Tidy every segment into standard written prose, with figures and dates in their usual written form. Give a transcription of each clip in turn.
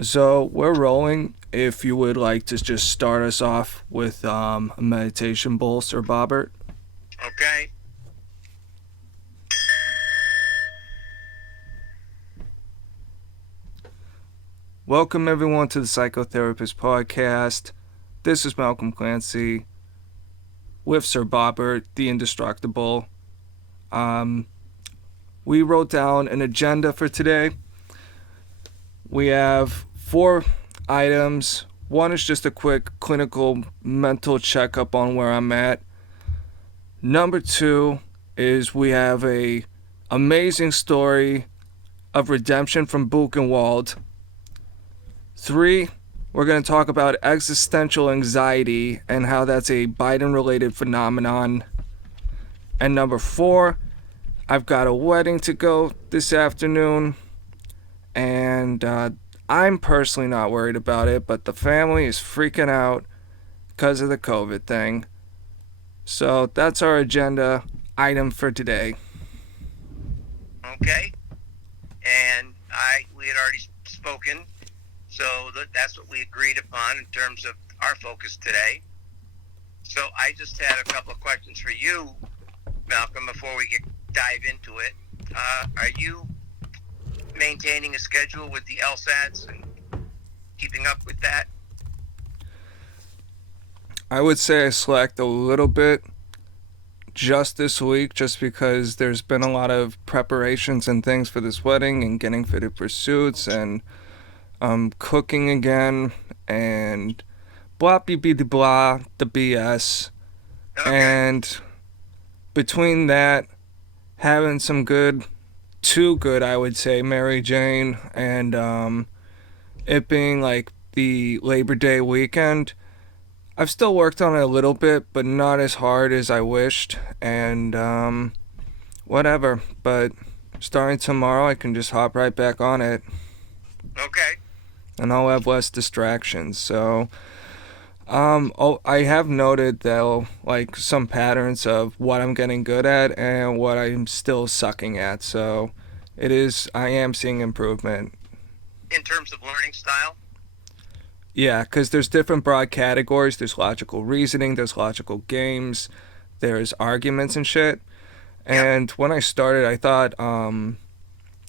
So we're rolling. If you would like to just start us off with a meditation bowl, Sir Bobbert. Okay. Welcome everyone to the Psychotherapist Podcast. This is Malcolm Clancy with Sir Bobbert, the Indestructible. We wrote down an agenda for today. We have 4 items. One is just a quick clinical mental checkup on where I'm at. Number 2 is we have a amazing story of redemption from Buchenwald. 3, we're going to talk about existential anxiety and how that's a Biden-related phenomenon. And number 4, I've got a wedding to go this afternoon, and I'm personally not worried about it, but the family is freaking out because of the COVID thing. So that's our agenda item for today. Okay. And we had already spoken, so that's what we agreed upon in terms of our focus today. So I just had a couple of questions for you, Malcolm, before we dive into it. Are you maintaining a schedule with the LSATs and keeping up with that? I would say I slacked a little bit just this week, just because there's been a lot of preparations and things for this wedding and getting fitted for suits and cooking again and blah blah blah blah, the BS. Okay. And between that, having some too good, I would say, Mary Jane, and it being like the Labor Day weekend, I've still worked on it a little bit, but not as hard as I wished, and whatever. But starting tomorrow, I can just hop right back on it. Okay. And I'll have less distractions. So, I have noted though, like some patterns of what I'm getting good at and what I'm still sucking at. So, I am seeing improvement. In terms of learning style? Yeah, because there's different broad categories. There's logical reasoning, there's logical games, there's arguments and shit. And when I started, I thought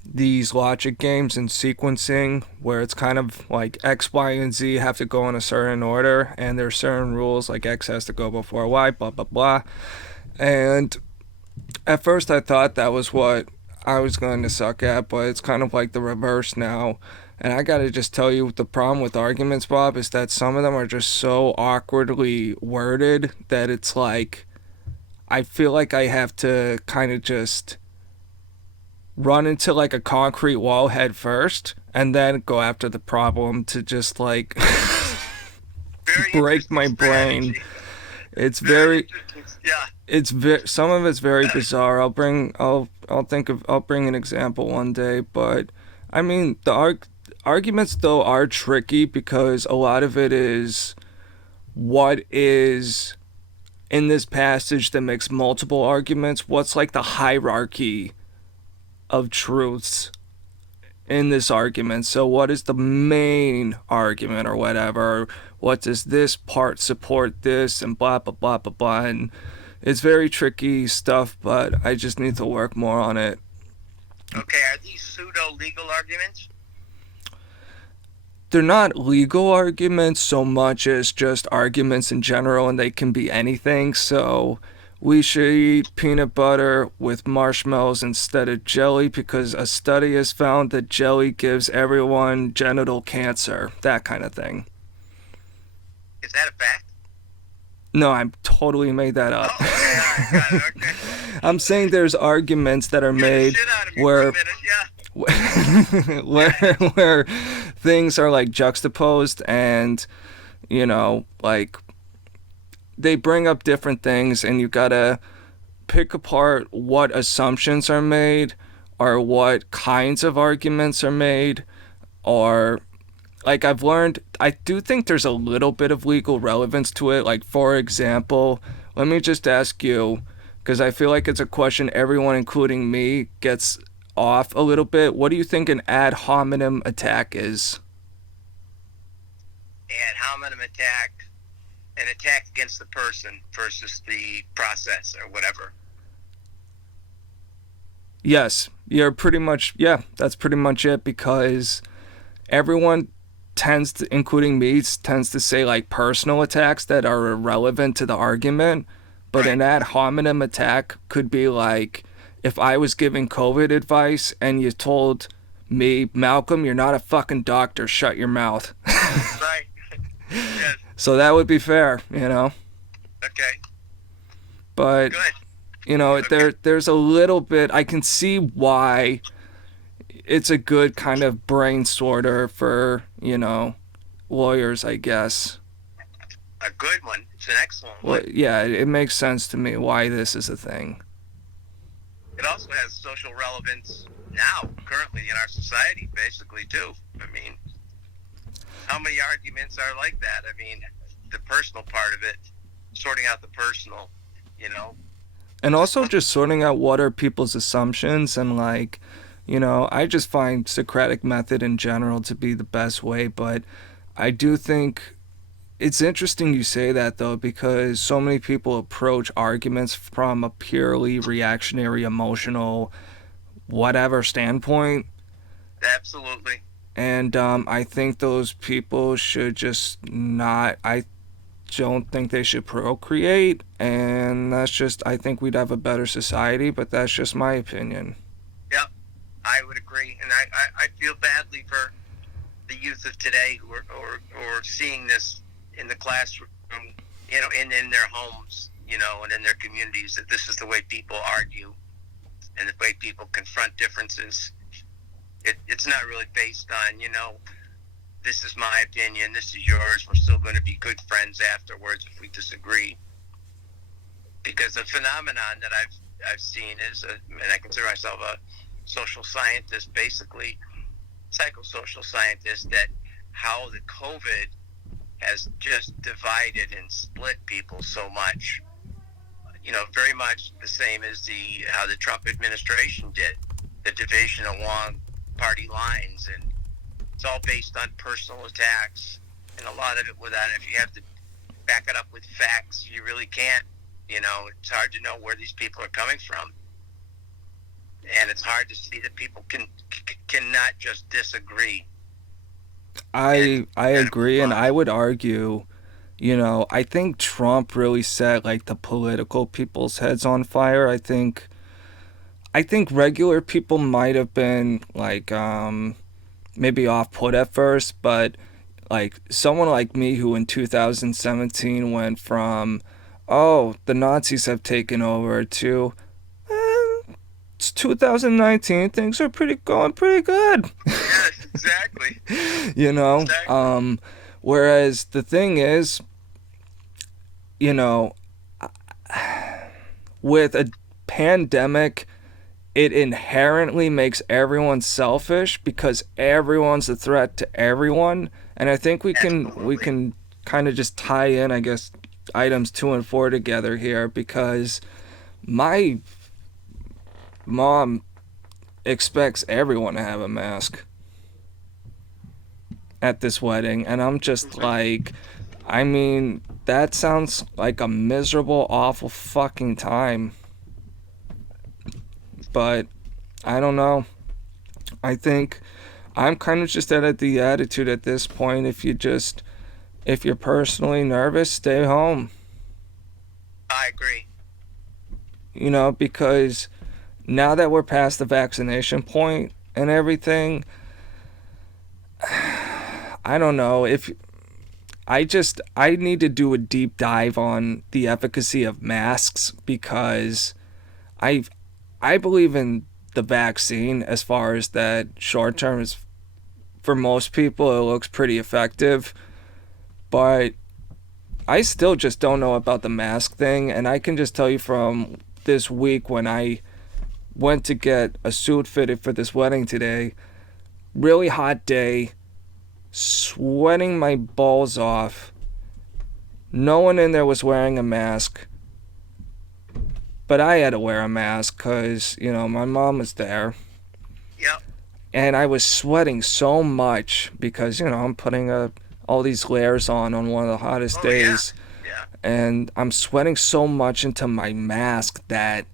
these logic games and sequencing, where it's kind of like X, Y, and Z have to go in a certain order, and there's certain rules like X has to go before Y, blah, blah, blah. And at first I thought that was what I was going to suck at, but it's kind of like the reverse now. And I gotta just tell you, the problem with arguments, Bob, is that some of them are just so awkwardly worded that it's like, I feel like I have to kind of just run into like a concrete wall head first and then go after the problem to just like break my brain. It's very some of it's very bizarre. I'll bring an example one day, but I mean the arguments though are tricky because a lot of it is what is in this passage that makes multiple arguments. What's like the hierarchy of truths in this argument? So what is the main argument or whatever? What does this part support this, and blah blah blah blah blah. And it's very tricky stuff, but I just need to work more on it. Okay, are these pseudo legal arguments? They're not legal arguments so much as just arguments in general, and they can be anything. So we should eat peanut butter with marshmallows instead of jelly because a study has found that jelly gives everyone genital cancer. That kind of thing. Is that a fact? No, I totally made that up. Oh, okay, got it, okay. I'm saying there's arguments that are made where where things are like juxtaposed, and you know, like they bring up different things, and you gotta pick apart what assumptions are made or what kinds of arguments are made, or like I've learned, I do think there's a little bit of legal relevance to it. Like, for example, let me just ask you, because I feel like it's a question everyone, including me, gets off a little bit. What do you think an ad hominem attack is? and how I'm going to attack an attack against the person versus the process or whatever. Yes, you're pretty much, yeah, that's pretty much it, because everyone tends to, including me, tends to say like personal attacks that are irrelevant to the argument. But Right. an ad hominem attack could be like if I was giving COVID advice and you told me, Malcolm, you're not a fucking doctor, shut your mouth. Right. Yes. So that would be fair, you know? Okay. But, Good. you know, Okay. there's a little bit, I can see why it's a good kind of brain sorter for, you know, lawyers, I guess. A good one. It's an excellent Well, one. yeah, it makes sense to me why this is a thing. It also has social relevance now, currently in our society, basically, too. I mean, how many arguments are like that? I mean, the personal part of it, sorting out the personal, you know. And also just sorting out what are people's assumptions, and like, you know, I just find Socratic Method in general to be the best way. But I do think it's interesting you say that, though, because so many people approach arguments from a purely reactionary, emotional, whatever standpoint. Absolutely. And I think those people should just not. I don't think they should procreate, and that's just. I think we'd have a better society, but that's just my opinion. Yep. I would agree. And I feel badly for the youth of today who are seeing this in the classroom, you know, in their homes, you know, and in their communities, that this is the way people argue and the way people confront differences. It's not really based on, you know, this is my opinion, this is yours, we're still going to be good friends afterwards if we disagree. Because the phenomenon that I've seen is, and I consider myself a social scientist, basically, psychosocial scientist, that how the COVID has just divided and split people so much. You know, very much the same as how the Trump administration did, the division along party lines, and it's all based on personal attacks, and a lot of it without, if you have to back it up with facts, you really can't. You know, it's hard to know where these people are coming from, and it's hard to see that people cannot just disagree. I agree, and I would argue, you know, I think Trump really set like the political people's heads on fire. I think regular people might have been like maybe off put at first, but like someone like me who in 2017 went from, oh, the Nazis have taken over, to it's 2019, things are going pretty good. Yes, exactly. You know, Exactly. whereas the thing is, you know, with a pandemic, it inherently makes everyone selfish because everyone's a threat to everyone. And I think we Absolutely. can kind of just tie in, I guess, items 2 and 4 together here, because my mom expects everyone to have a mask at this wedding, and I'm just like, I mean, that sounds like a miserable, awful fucking time. But I don't know. I think I'm kind of just at the attitude at this point. If you're personally nervous, stay home. I agree. You know, because now that we're past the vaccination point and everything, I don't know if I need to do a deep dive on the efficacy of masks, because I I believe in the vaccine as far as that short term is, for most people it looks pretty effective, but I still just don't know about the mask thing. And I can just tell you from this week when I went to get a suit fitted for this wedding today, really hot day, sweating my balls off. No one in there was wearing a mask, but I had to wear a mask because, you know, my mom was there. Yep. And I was sweating so much because, you know, I'm putting a all these layers on one of the hottest Oh yeah, days, yeah. and I'm sweating so much into my mask that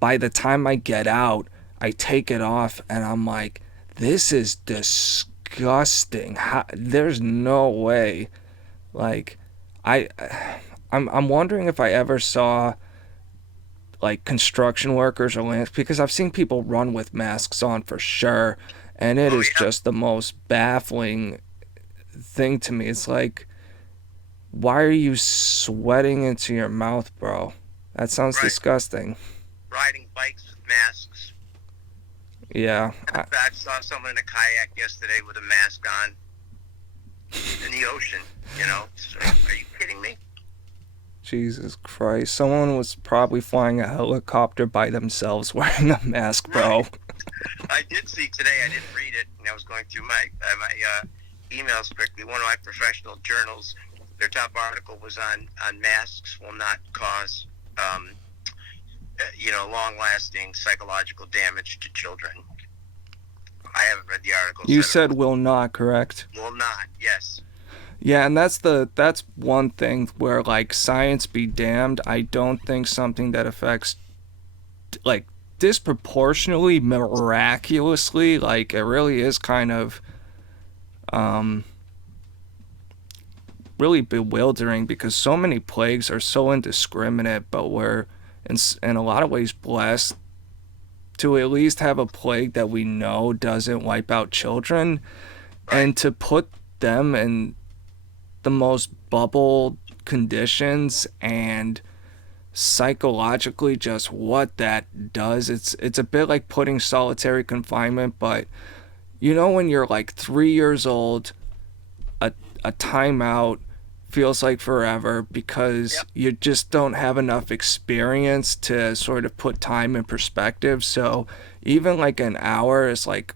by the time I get out, I take it off and I'm like, this is disgusting. There's no way. Like, I, I'm wondering if I ever saw like construction workers or lands because I've seen people run with masks on for sure, and it Oh is yeah. just the most baffling thing to me. It's like, why are you sweating into your mouth, bro? That sounds Right. disgusting. Riding bikes with masks. Yeah. In fact, saw someone in a kayak yesterday with a mask on in the ocean. You know, so, are you kidding me? Jesus Christ. Someone was probably flying a helicopter by themselves wearing a mask, Right. bro. I did see today. I didn't read it, and I was going through my emails quickly. One of my professional journals, their top article was on masks will not cause, long-lasting psychological damage to children. I haven't read the article. You said will not, correct? Will not. Yes. Yeah, and that's one thing where like science be damned, I don't think something that affects like disproportionately miraculously, like it really is kind of um really bewildering because so many plagues are so indiscriminate, but we're in a lot of ways blessed to at least have a plague that we know doesn't wipe out children, Right. and to put them in the most bubbled conditions and psychologically just what that does. It's a bit like putting solitary confinement, but you know when you're like 3 years old, a a timeout feels like forever because Yep. you just don't have enough experience to sort of put time in perspective. So even like an hour is like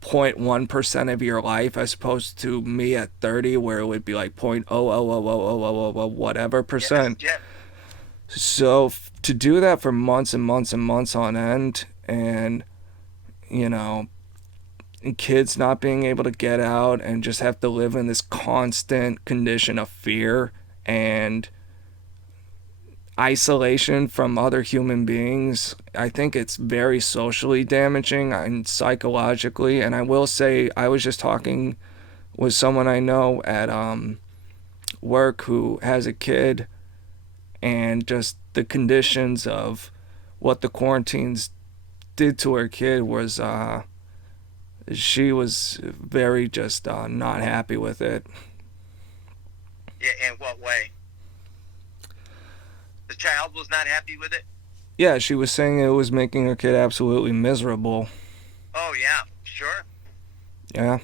0.1% of your life as opposed to me at 30 where it would be like 0.0000000 whatever Yes. percent. Yeah. So to do that for months and months and months on end, and you know, kids not being able to get out and just have to live in this constant condition of fear and isolation from other human beings, I think it's very socially damaging and psychologically. And I will say, I was just talking with someone I know at work who has a kid, and just the conditions of what the quarantines did to her kid was she was very just not happy with it. Yeah. In what way? The child was not happy with it. Yeah, she was saying it was making her kid absolutely miserable. Oh yeah, sure. Yeah.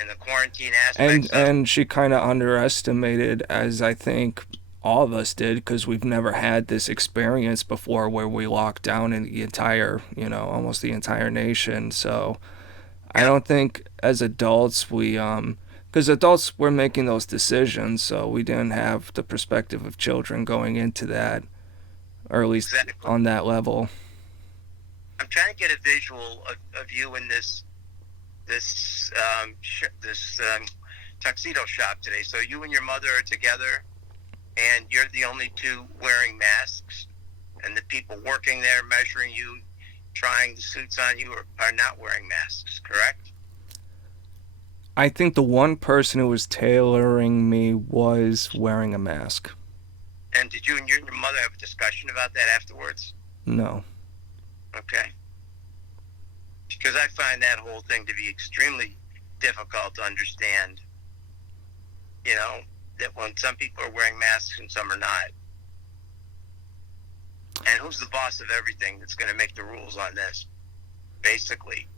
And the quarantine and aspects of it. and she kind of underestimated, as I think all of us did, because we've never had this experience before where we locked down in the entire, almost the entire nation. So I Yep. don't think as adults because adults were making those decisions, so we didn't have the perspective of children going into that, or at least Exactly. on that level. I'm trying to get a visual of you in this tuxedo shop today. So you and your mother are together, and you're the only two wearing masks, and the people working there measuring you, trying the suits on you, are not wearing masks. Correct? I think the one person who was tailoring me was wearing a mask. And did you and your mother have a discussion about that afterwards? No. Okay. Because I find that whole thing to be extremely difficult to understand. You know, that when some people are wearing masks and some are not. And who's the boss of everything that's going to make the rules on this? Basically,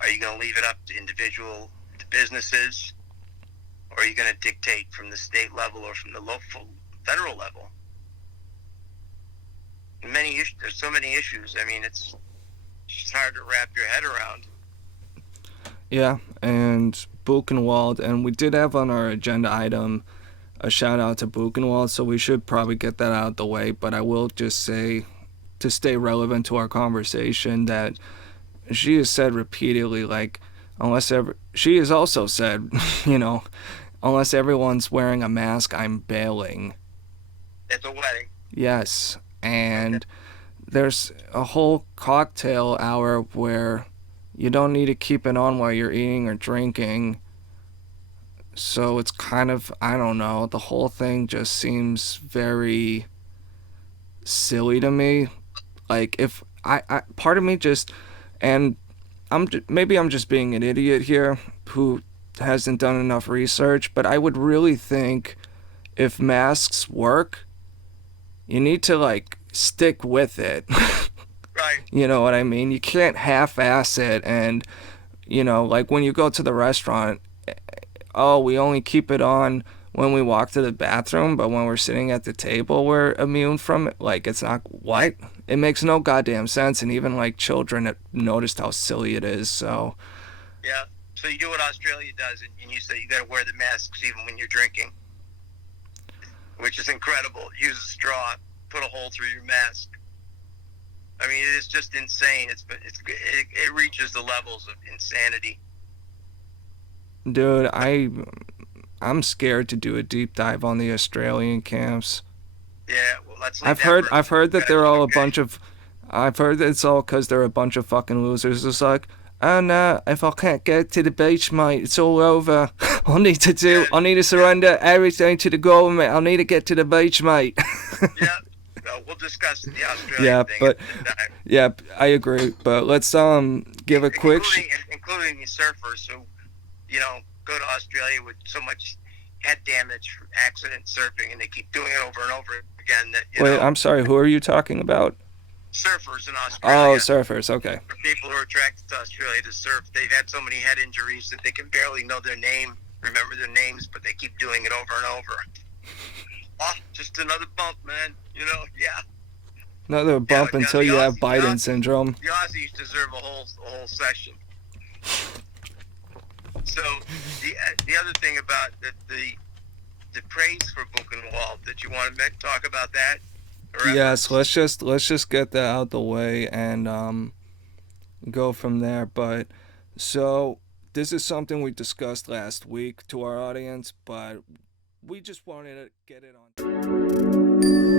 are you going to leave it up to to businesses, or are you going to dictate from the state level or from the local, federal level? There's so many issues. I mean, it's just hard to wrap your head around. Yeah, and Buchenwald, and we did have on our agenda item a shout out to Buchenwald, so we should probably get that out of the way. But I will just say, to stay relevant to our conversation, that she has said repeatedly, like, She has also said, you know, unless everyone's wearing a mask, I'm bailing. At the wedding. Yes, Okay. and there's a whole cocktail hour where you don't need to keep it on while you're eating or drinking. So it's kind of, I don't know, the whole thing just seems very silly to me. Like, if I part of me just, and maybe I'm just being an idiot here who hasn't done enough research, but I would really think if masks work, you need to like stick with it. Right. You know what I mean? You can't half-ass it, and like when you go to the restaurant, oh, we only keep it on when we walk to the bathroom, but when we're sitting at the table, we're immune from it. Like, it's not, what? It makes no goddamn sense, and even like children have noticed how silly it is. So Yeah. So you do what Australia does, and you say you got to wear the masks even when you're drinking, which is incredible. Use a straw, put a hole through your mask. I mean, it is just insane. It reaches the levels of insanity. dude, I'm scared to do a deep dive on the Australian camps. Yeah. Well, let's leave I've that heard for I've heard that they're all a okay. bunch of I've heard that it's all because they're a bunch of fucking losers. It's like, oh no, if I can't get to the beach, mate, it's all over. Yeah. I need to Yeah. surrender everything to the government. I need to get to the beach, mate. Yeah. We'll discuss the Australian Yeah, thing at but the time, yeah, I agree. But let's give a quick. including the surfers who, go to Australia with so much head damage from accident surfing, and they keep doing it over and over again. That Wait, I'm sorry. Who are you talking about? surfers in Oh, Australia, surfers. Okay. for people who are attracted to Australia to surf, they've had so many head injuries that they can barely know their name, remember their names, but they keep doing it over and over. Oh, just another bump, man. Yeah. Another Yeah, bump until you have Biden syndrome. The Aussies deserve a whole session. So the other thing about the praise for Buchenwald, that you want to talk about that? Yes, Reference? let's just get that out the way and go from there. But so this is something we discussed last week to our audience, but we just wanted to get it on.